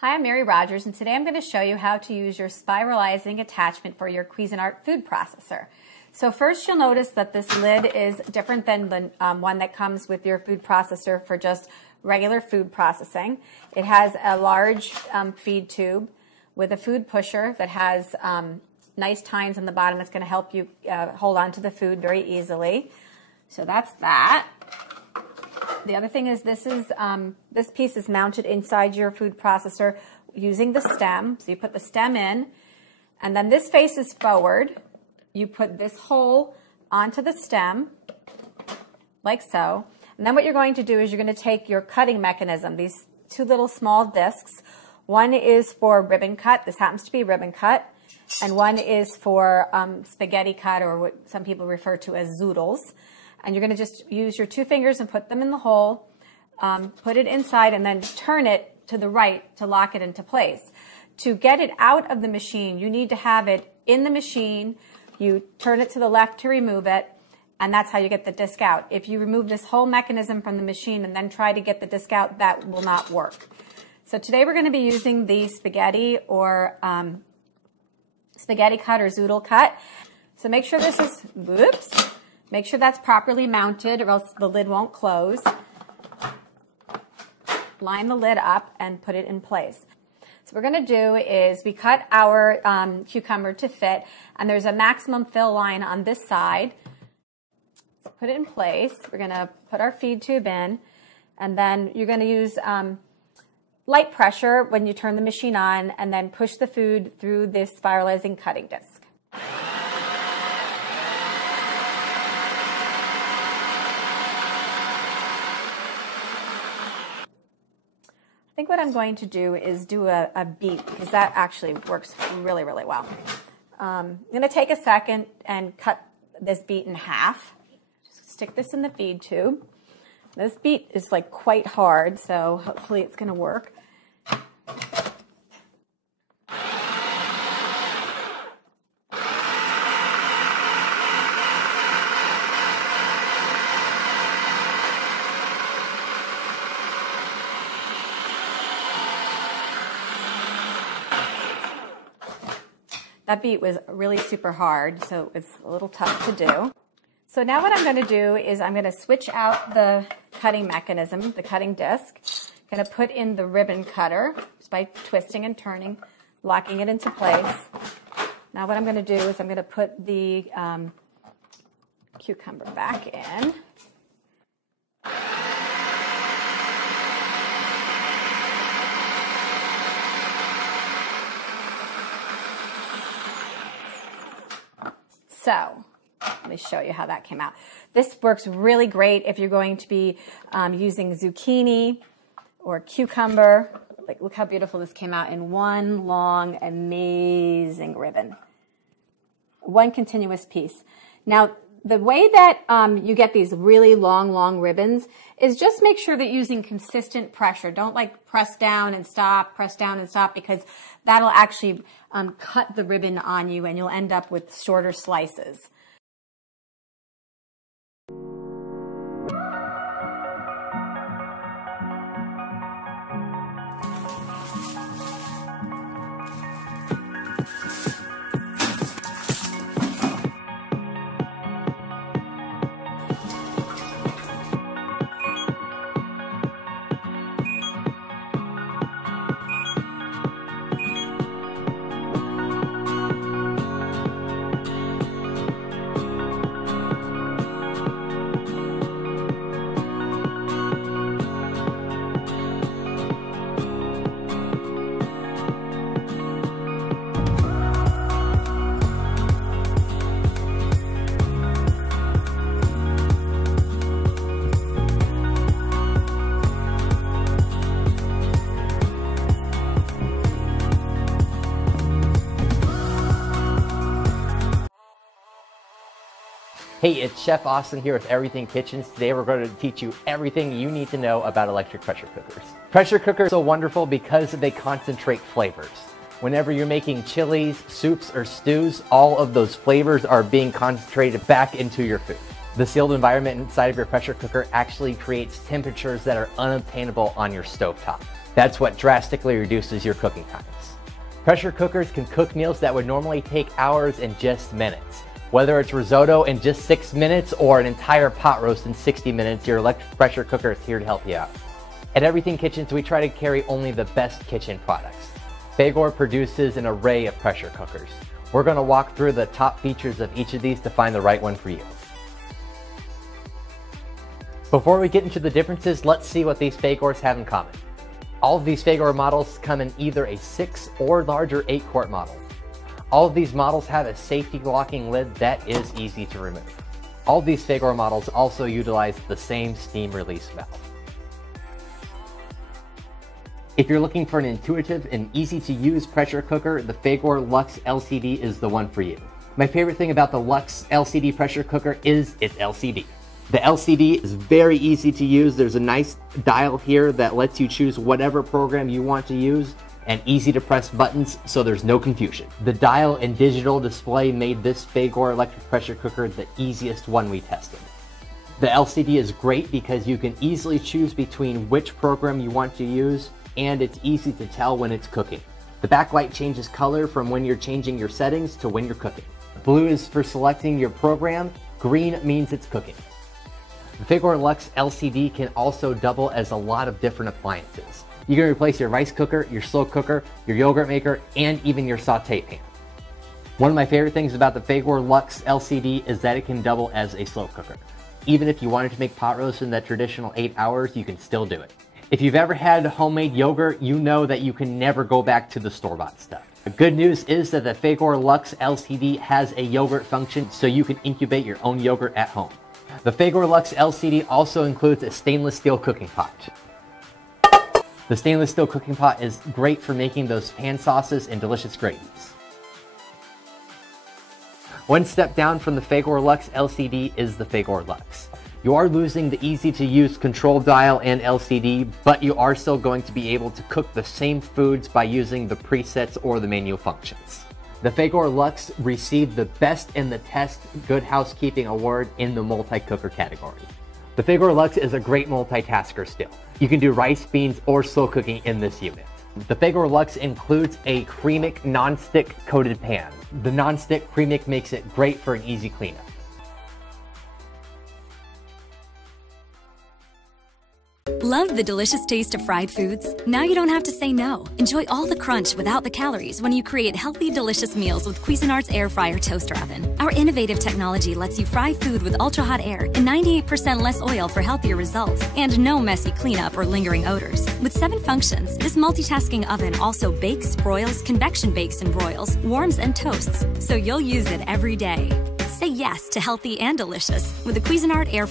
Hi, I'm Mary Rogers, and today I'm going to show you how to use your spiralizing attachment for your Cuisinart food processor. So first you'll notice that this lid is different than the one that comes with your food processor for just regular food processing. It has a large feed tube with a food pusher that has nice tines on the bottom that's going to help you hold on to the food very easily. So that's that. The other thing is this piece is mounted inside your food processor using the stem. So you put the stem in, and then this faces forward. You put this hole onto the stem, like so. And then what you're going to do is you're going to take your cutting mechanism, these two little small discs. One is for ribbon cut. This happens to be ribbon cut. And one is for spaghetti cut, or what some people refer to as zoodles. And you're going to just use your two fingers and put them in the hole, put it inside, and then turn it to the right to lock it into place. To get it out of the machine, you need to have it in the machine. You turn it to the left to remove it, and that's how you get the disc out. If you remove this whole mechanism from the machine and then try to get the disc out, that will not work. So today we're going to be using the spaghetti or spaghetti cut or zoodle cut. So make sure this is, whoops. Make sure that's properly mounted or else the lid won't close. Line the lid up and put it in place. So what we're going to do is we cut our cucumber to fit, and there's a maximum fill line on this side. So put it in place. We're going to put our feed tube in, and then you're going to use light pressure when you turn the machine on, and then push the food through this spiralizing cutting disc. I think what I'm going to do is do a beat, because that actually works really, really well. I'm going to take a second and cut this beet in half. Just stick this in the feed tube. This beet is like quite hard, so hopefully it's going to work. That beet was really super hard, so it's a little tough to do. So now what I'm going to do is I'm going to switch out the cutting mechanism, the cutting disc. I'm going to put in the ribbon cutter just by twisting and turning, locking it into place. Now what I'm going to do is I'm going to put the cucumber back in. So let me show you how that came out. This works really great if you're going to be using zucchini or cucumber. Like, look how beautiful this came out in one long, amazing ribbon. One continuous piece. Now, the way that you get these really long ribbons is just make sure that you're using consistent pressure. Don't like press down and stop, because that'll actually cut the ribbon on you and you'll end up with shorter slices. Hey, it's Chef Austin here with Everything Kitchens. Today we're going to teach you everything you need to know about electric pressure cookers. Pressure cookers are so wonderful because they concentrate flavors. Whenever you're making chilies, soups, or stews, all of those flavors are being concentrated back into your food. The sealed environment inside of your pressure cooker actually creates temperatures that are unobtainable on your stovetop. That's what drastically reduces your cooking times. Pressure cookers can cook meals that would normally take hours in just minutes. Whether it's risotto in just 6 minutes or an entire pot roast in 60 minutes, your electric pressure cooker is here to help you out. At Everything Kitchens, we try to carry only the best kitchen products. Fagor produces an array of pressure cookers. We're going to walk through the top features of each of these to find the right one for you. Before we get into the differences, let's see what these Fagors have in common. All of these Fagor models come in either a 6 or larger 8-quart model. All of these models have a safety locking lid that is easy to remove. All of these Fagor models also utilize the same steam release valve. If you're looking for an intuitive and easy to use pressure cooker, the Fagor Lux LCD is the one for you. My favorite thing about the Lux LCD pressure cooker is its LCD. The LCD is very easy to use. There's a nice dial here that lets you choose whatever program you want to use, and easy to press buttons, so there's no confusion. The dial and digital display made this Fagor electric pressure cooker the easiest one we tested. The LCD is great because you can easily choose between which program you want to use, and it's easy to tell when it's cooking. The backlight changes color from when you're changing your settings to when you're cooking. Blue is for selecting your program, green means it's cooking. The Fagor Lux LCD can also double as a lot of different appliances. You can replace your rice cooker, your slow cooker, your yogurt maker, and even your saute pan. One of my favorite things about the Fagor Lux LCD is that it can double as a slow cooker. Even if you wanted to make pot roast in that traditional 8 hours, you can still do it. If you've ever had homemade yogurt, you know that you can never go back to the store-bought stuff. The good news is that the Fagor Lux LCD has a yogurt function, so you can incubate your own yogurt at home. The Fagor Lux LCD also includes a stainless steel cooking pot. The stainless steel cooking pot is great for making those pan sauces and delicious gravies. One step down from the Fagor Lux LCD is the Fagor Lux. You are losing the easy-to-use control dial and LCD, but you are still going to be able to cook the same foods by using the presets or the menu functions. The Fagor Lux received the Best in the Test Good Housekeeping Award in the multi-cooker category. The Fagor Lux is a great multitasker still. You can do rice, beans, or slow cooking in this unit. The Fagor Lux includes a Cremic non-stick coated pan. The non-stick Cremic makes it great for an easy cleanup. Love the delicious taste of fried foods? Now you don't have to say no. Enjoy all the crunch without the calories when you create healthy, delicious meals with Cuisinart's Air Fryer Toaster Oven. Our innovative technology lets you fry food with ultra-hot air and 98% less oil for healthier results, and no messy cleanup or lingering odors. With 7 functions, this multitasking oven also bakes, broils, convection bakes and broils, warms and toasts, so you'll use it every day. Say yes to healthy and delicious with the Cuisinart Air